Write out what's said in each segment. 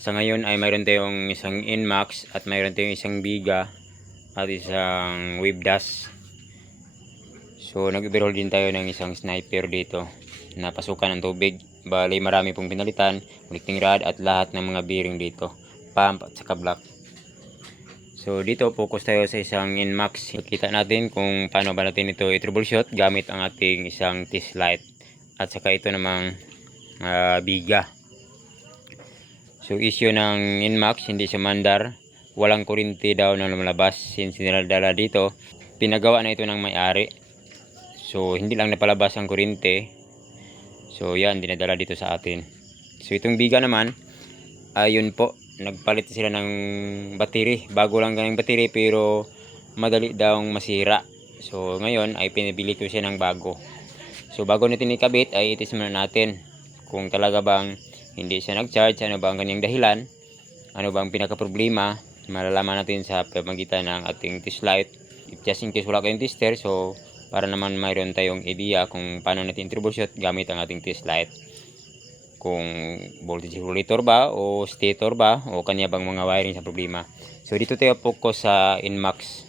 Sa ngayon ay mayroon tayong isang Inmax at mayroon tayong isang Biga at isang Wave Dash. So nag-overhaul din tayo ng isang sniper dito na pasukan ng tubig. Bali marami pong pinalitan, connecting rod at lahat ng mga bearing dito. Pump at saka block. So dito focus tayo sa isang Inmax. Kita natin kung paano ba natin ito i-troubleshoot gamit ang ating isang test light. At saka ito namang ah, Biga. So issue ng Inmax, hindi siya mandar. Walang kurinti daw na lumalabas since niladala dito. Pinagawa na ito ng may-ari. So hindi lang napalabas ang kurinti. So yan, dinadala dito sa atin. So itong biga naman, ayun po, nagpalit sila ng battery. Bago lang ganing battery pero madali daw masira. So ngayon ay pinibili ko siya ng bago. So bago natin ikabit ay itis muna natin kung talaga bang hindi siya nag-charge, ano ba ang kanyang dahilan, ano ba ang pinaka-problema, malalaman natin sa pamagitan ng ating test light. If just in case wala kayong tester, so para naman mayroon tayong idea kung paano natin troubleshoot gamit ang ating test light. Kung voltage regulator ba o stator ba o kanya bang mga wiring sa problema. So dito tayo focus sa Inmax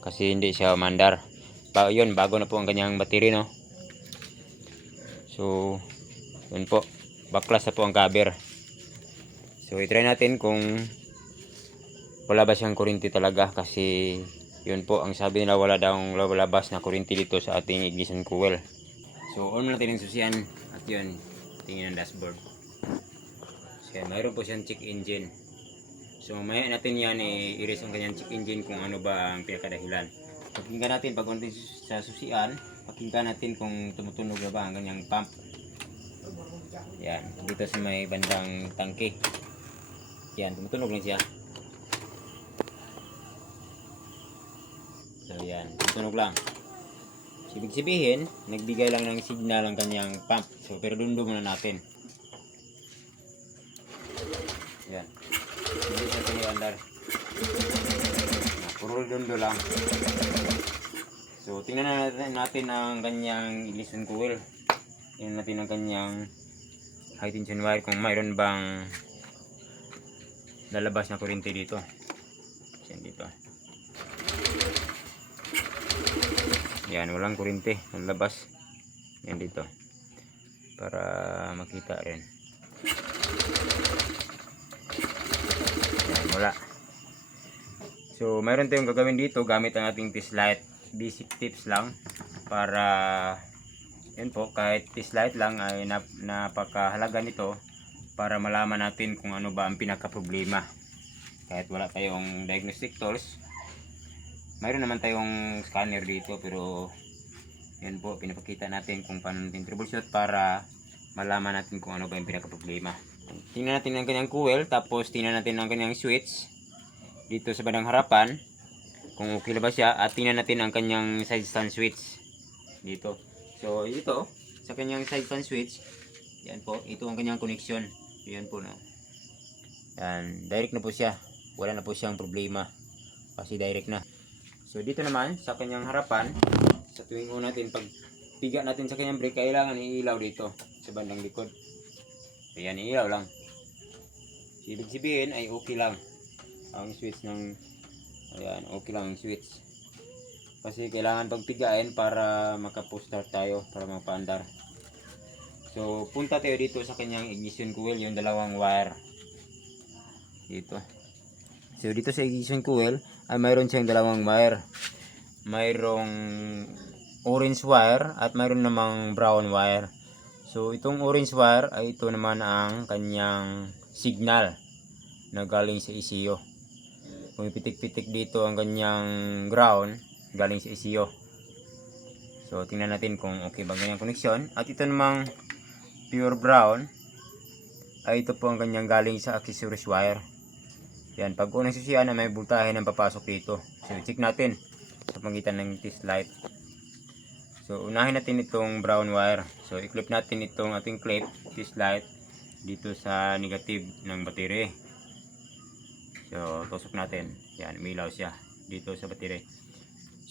kasi hindi siya mandar. Ba yun, bago na po ang kanyang battery no. So yun po, baklas na po ang cover. So i-try natin kung wala ba siyang kurinti talaga kasi yun po ang sabi nila wala daw lalabas na kurinti dito sa ating ignition coil. So on natin yung susian at yun, tingin ang dashboard. So yan, mayroon po siyang check engine. So mamaya natin yan i-iris ang kanyang check engine kung ano ba ang pinakadahilan. Pakinggan natin pag natin sa susian, pakinggan natin kung tumutunog na ba ang kanyang pump. Yan, dito sa may bandang tangke. Yan, tumutunog na siya. So yan, tumutunog lang. So, Ibig sabihin, nagbigay lang ng signal ang kanyang pump. So pero dundo muna natin. Yan. Hindi siya piniandar. Puro dundo lang. So tingnan na natin, natin ang kanyang ignition coil. Tingnan natin ang kanyang high tension wire kung mayroon bang lalabas na kuryente dito. Yan dito. Yan, walang kuryente. Lalabas. Yan dito. Para makita rin. Yan, wala. So, mayroon tayong gagawin dito gamit ang ating test light. Basic tips lang para yun po, kahit test light lang ay nap napakahalaga nito para malaman natin kung ano ba ang pinaka-problema. Kahit wala tayong diagnostic tools, mayroon naman tayong scanner dito pero yan po, pinapakita natin kung paano natin troubleshoot para malaman natin kung ano ba yung pinaka-problema. Tingnan natin ang kanyang coil, tapos tingnan natin ang kanyang switch dito sa bandang harapan kung okay ba siya at tingnan natin ang kanyang side stand switch dito. So, ito, sa kanyang side fan switch, yan po, ito ang kanyang connection. Yan po, no. Yan, direct na po siya. Wala na po siyang problema. Kasi direct na. So, dito naman, sa kanyang harapan, sa tuwing una natin, pag piga natin sa kanyang brake, kailangan iilaw dito, sa bandang likod. Ayan, iilaw lang. So, ibig sabihin ay okay lang. Ang switch ng, ayan, okay lang ang switch. Kasi kailangan pagpigain para makapo-start tayo, para mapaandar. So, punta tayo dito sa kanyang ignition coil, yung dalawang wire. Dito. So, dito sa ignition coil, ay mayroon siyang dalawang wire. Mayroong orange wire at mayroon namang brown wire. So, itong orange wire ay ito naman ang kanyang signal na galing sa ECU. Pumipitik-pitik dito ang kanyang ground galing sa ECU. So, tingnan natin kung okay ba ganyang connection. At ito namang pure brown ay ito po ang kanyang galing sa accessories wire. Yan, pag unang susiyan na may voltahe ng papasok dito. So, check natin sa pagitan ng test light. So, unahin natin itong brown wire. So, i-clip natin itong ating clip, test light, dito sa negative ng battery. So, tusok natin. Yan, umilaw siya dito sa battery.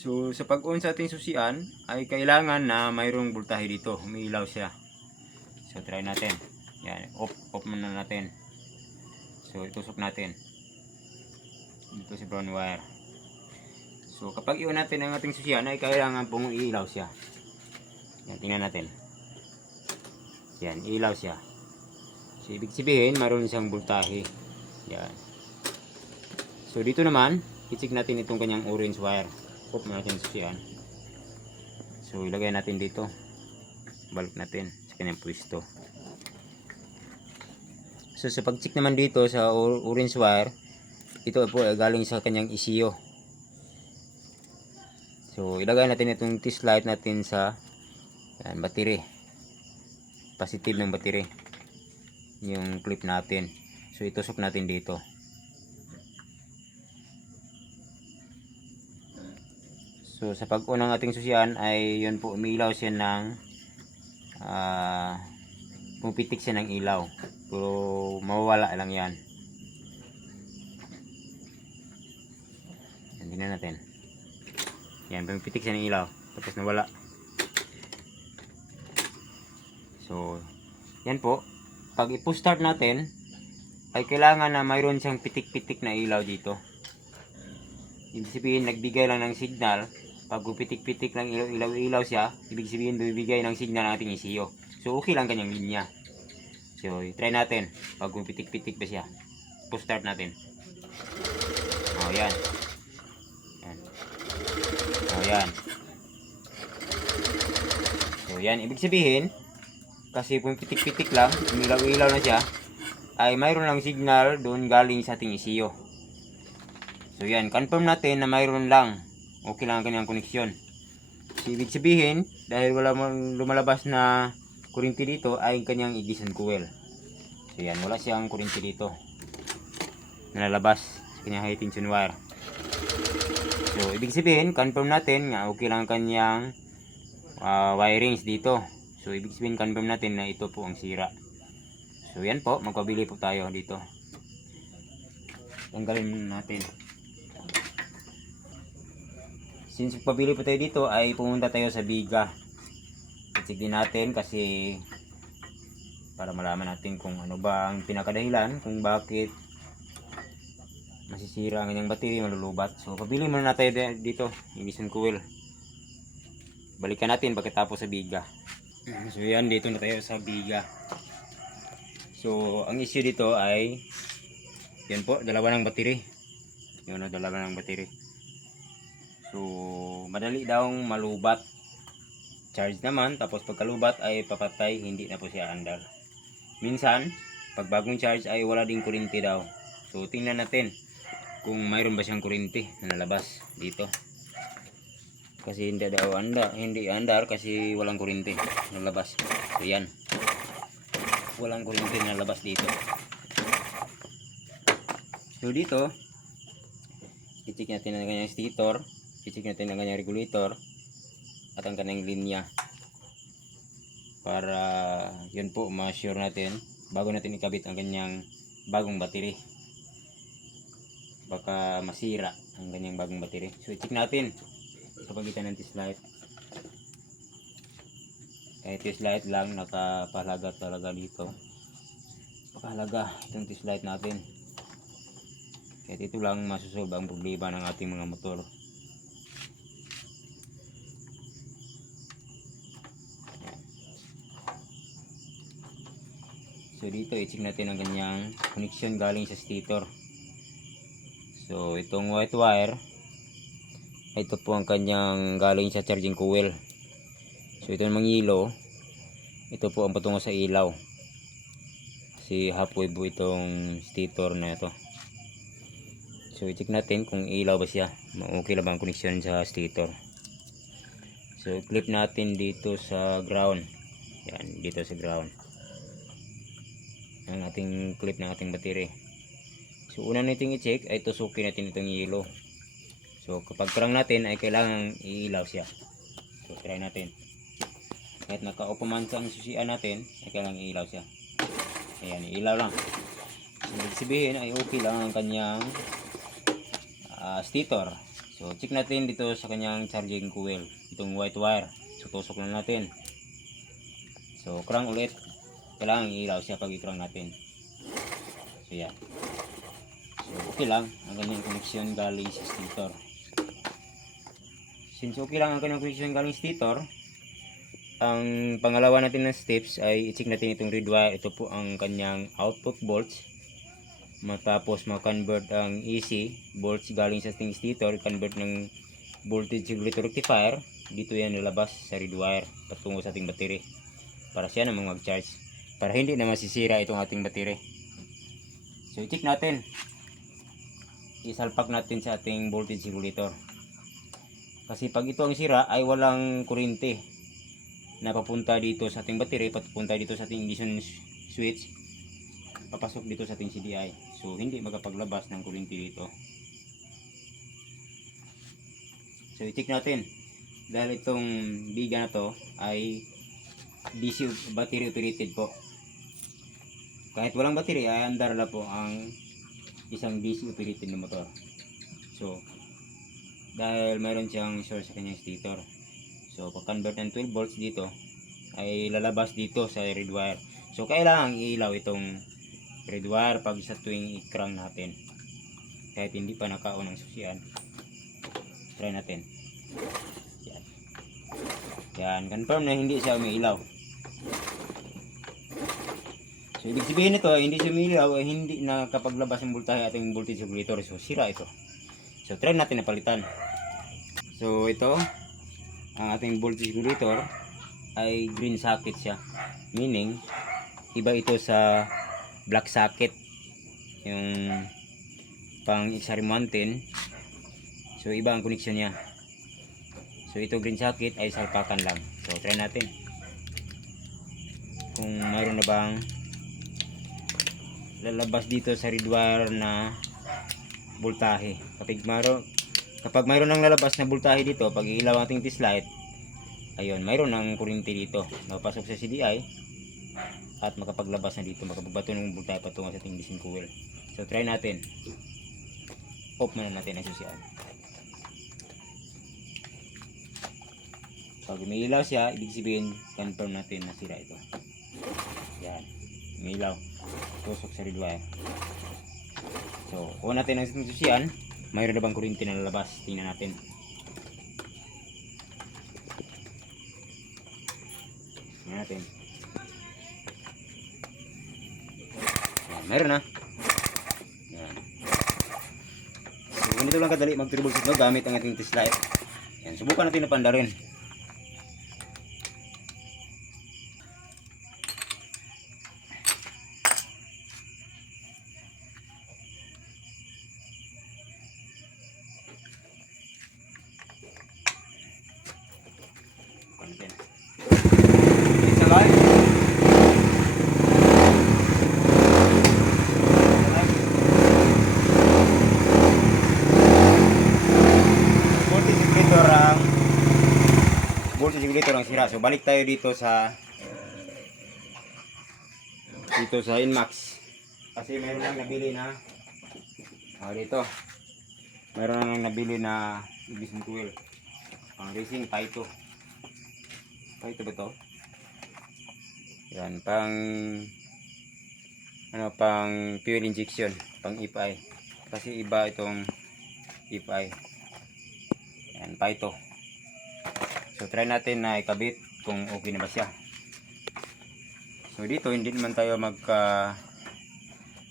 So, sa pag-on sa ating susian, ay kailangan na mayroong voltahe dito. Umiilaw siya. So, try natin. Yan, off, off muna natin. So, itusok natin. Dito si brown wire. So, kapag iwan natin ang ating susian, ay kailangan pong ilaw siya. Yan, tingnan natin. Yan, ilaw siya. So, ibig sabihin, mayroon siyang voltahe. Yan. So, dito naman, i-check natin itong kanyang orange wire. Pop natin susian. So, ilagay natin dito. Balik natin sa kanyang pwesto. So, sa pag-check naman dito sa or- orange wire, ito po ay galing sa kanyang ECU. So, ilagay natin itong test light natin sa yan, battery. Positive ng battery. Yung clip natin. So, itusok natin dito. So, sa pag-unang ating susian ay yun po, umilaw siya ng ah pupitik siya ng ilaw. Pero mawawala lang yan. Yan, tingnan natin. Yan, pumipitik siya ng ilaw. Tapos nawala. So, yan po. Pag ipo-start natin, ay kailangan na mayroon siyang pitik-pitik na ilaw dito. Ibig sabihin, nagbigay lang ng signal. Pag pitik-pitik lang ilaw-ilaw siya, ibig sabihin, bibigay ng signal ng ating ECU. So, okay lang kanyang linya. So, try natin. Pag pitik-pitik ba siya. Po-start natin. Oh, yan. Yan. Oh, yan. So, yan. Ibig sabihin, kasi kung pitik-pitik lang, umilaw-ilaw na siya, ay mayroon lang signal doon galing sa ating ECU. So yan, confirm natin na mayroon lang. Okay lang ang kanyang koneksyon. Ibig sabihin, dahil wala lumalabas na kuryente dito, ay ang kanyang ignition coil. So yan, wala siyang kuryente dito. Nalalabas sa kanyang high tension wire. So, ibig sabihin, confirm natin nga okay lang ang kanyang ah, wirings dito. So, ibig sabihin, confirm natin na ito po ang sira. So, yan po. Magpabili po tayo dito. Tanggalin natin. Since pabili po tayo dito, ay pumunta tayo sa Biga. I-check din natin kasi para malaman natin kung ano ba ang pinakadahilan kung bakit masisira ang kanyang battery, malulubat. So, pabili muna na tayo di- dito, ignition coil. Balikan natin pagkatapos sa Biga. So, yan, dito na tayo sa Biga. So, ang issue dito ay yan po, dalawa ng battery. Yun, oh, dalawa ng battery. So, madali daw malubat. Charge naman, tapos pagkalubat ay papatay, hindi na po siya andar. Minsan, pag bagong charge ay wala ding kuryente daw. So, tingnan natin kung mayroon ba siyang kuryente na nalabas dito. Kasi hindi daw andar, hindi andar kasi walang kuryente na labas. So, yan walang kuryente na labas dito. So dito, i-check natin ang kanyang stator, i-check natin ang kanyang regulator, at ang kanyang linya. Para yun po, ma-sure natin bago natin ikabit ang kanyang bagong battery. Baka masira ang kanyang bagong battery. So i-check natin sa pagitan ng test light. Kahit test light lang, nakapalaga talaga dito. Pakahalaga itong test light natin. Kahit ito lang masusolve ang problema ng ating mga motor. So dito i-check natin ang kanyang connection galing sa stator. So itong white wire ito po ang kanyang galing sa charging coil. So ito namang yellow ito po ang patungo sa ilaw. Kasi half wave po itong stator na ito. So i-check natin kung ilaw ba siya. Okay lang ba ang connection sa stator. So clip natin dito sa ground. Yan, dito sa ground. Ang ating clip ng ating battery. So una nating i-check ay tusukin natin itong yellow. So kapag krang natin ay kailangan iilaw siya. So try natin. Kahit naka-off man sa susian natin ay kailangan iilaw siya. Ayan, ilaw lang. So, ibig sabihin ay okay lang ang kanyang ah, stator. So check natin dito sa kanyang charging coil. Itong white wire. So tusok lang natin. So crank ulit. Kailangan ilaw siya pag i-crank natin. So yan. So, okay lang ang kanyang connection galing sa stator. Since okay lang ang kanyang connection galing sa stator, ang pangalawa natin na steps ay i-check natin itong red wire. Ito po ang kanyang output volts. Matapos ma-convert ang AC volts galing sa ating stator, convert ng voltage regulator rectifier. Dito yan nilabas sa red wire patungo sa ating battery para siya namang mag-charge para hindi na masisira itong ating battery. So i-check natin. Isalpak natin sa ating voltage regulator. Kasi pag ito ang sira ay walang kuryente na papunta dito sa ating battery, papunta dito sa ating ignition switch, papasok dito sa ating CDI. So hindi magapaglabas ng kuryente dito. So i-check natin. Dahil itong biga na to ay DC battery operated po. Kahit walang battery ay andar na po ang isang DC operated na motor. So, dahil mayroon siyang source sa kanyang stator. So, pag-convert ng 12 volts dito, ay lalabas dito sa red wire. So, kailangan ilaw itong red wire pag sa tuwing i-crank natin. Kahit hindi pa nakaon ang susian. Try natin. Yan. Yan, confirm na hindi siya umiilaw. So, ibig sabihin nito, hindi siya umiilaw, eh, hindi nakapaglabas ng voltahe ating voltage regulator. So, sira ito. So, try natin na palitan. So, ito, ang ating voltage regulator ay green socket siya. Meaning, iba ito sa black socket. Yung pang XR mountain. So, iba ang connection niya. So, ito green socket ay salpakan lang. So, try natin. Kung mayroon na bang lalabas dito sa wire na voltahe. Kapag mayroon kapag mayroon nang lalabas na voltahe dito, pag ilaw ang ating test light, ayun, mayroon ng kuryente dito. Mapasok sa CDI at makapaglabas na dito, makapagbato ng voltahe patungo sa ating DC coil. So try natin. Off muna natin ang susian. Pag umiilaw siya, ibig sabihin, confirm natin na sira ito. Yan. Umiilaw. Tusok sa red wire. So, kuha natin ang susian. Mayroon na bang kuryente na lalabas? Tingnan natin. Tingnan natin. Yan, mayroon na. Yan. So, ganito lang kadali mag-troubleshoot no, gamit ang ating test light. Yan, subukan natin na panda rin. Subukan natin. Isa live. voltage regulator ang voltage regulator ang sira. Balik tayo dito sa dito sa Inmax. Kasi meron lang nabili na ah dito. Meron lang nabili na ignition coil. Pang racing Taito. Taito ba to? Yan, pang ano pang fuel injection, pang IPI. Kasi iba itong IPI. Yan, pa ito. So, try natin na ikabit kung okay na ba siya. So, dito, hindi naman tayo magka...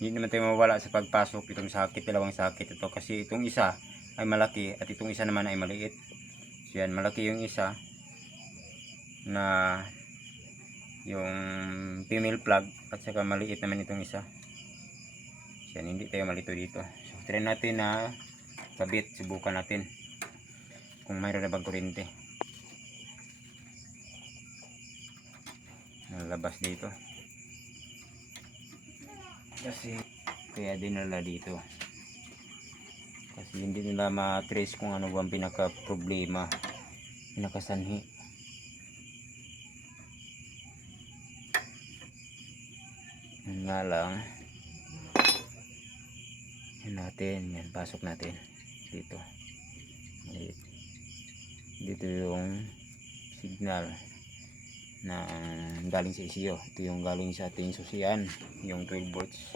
hindi naman tayo mawala sa pagpasok itong sakit, dalawang sakit ito. Kasi itong isa ay malaki at itong isa naman ay maliit. So, yan, malaki yung isa na yung female plug at saka maliit naman itong isa. So, yan, hindi tayo malito dito. So, try natin na kabit, subukan natin kung mayroon na bang kuryente nalabas dito. Kasi kaya dinala dito. Kasi hindi nila ma-trace kung ano bang pinaka problema pinakasanhi. Yun nga lang. Yan natin yan pasok natin dito. Dito yung signal na galing sa ECU ito yung galing sa ating susian yung 12 volts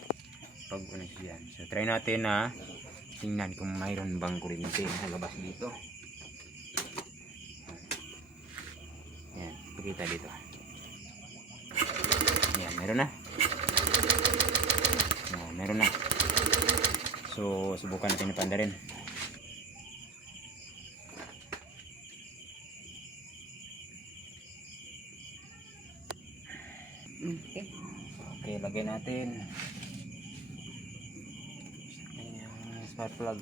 pag ano siya. So try natin na tingnan kung mayroon bang kuryente sa labas dito. Yan, pakita dito. Yan, meron na. Yan, meron na. So, subukan natin na rin. Okay. Okay, lagay natin. Ayan, spark plug.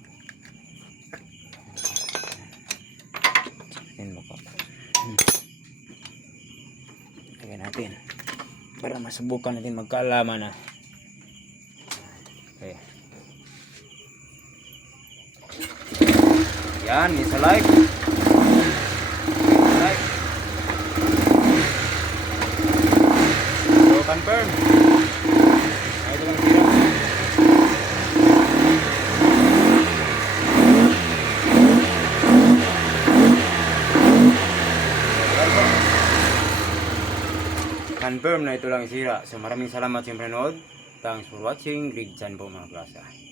Ayan mo. Lagay natin. Para masubukan natin magkaalaman na. Okay. Yan, isa like. Confirm. Ay, ito lang sila. Confirm na ito lang sira. So maraming salamat sa panonood. Thanks for watching. Greg Chan po mga klasa.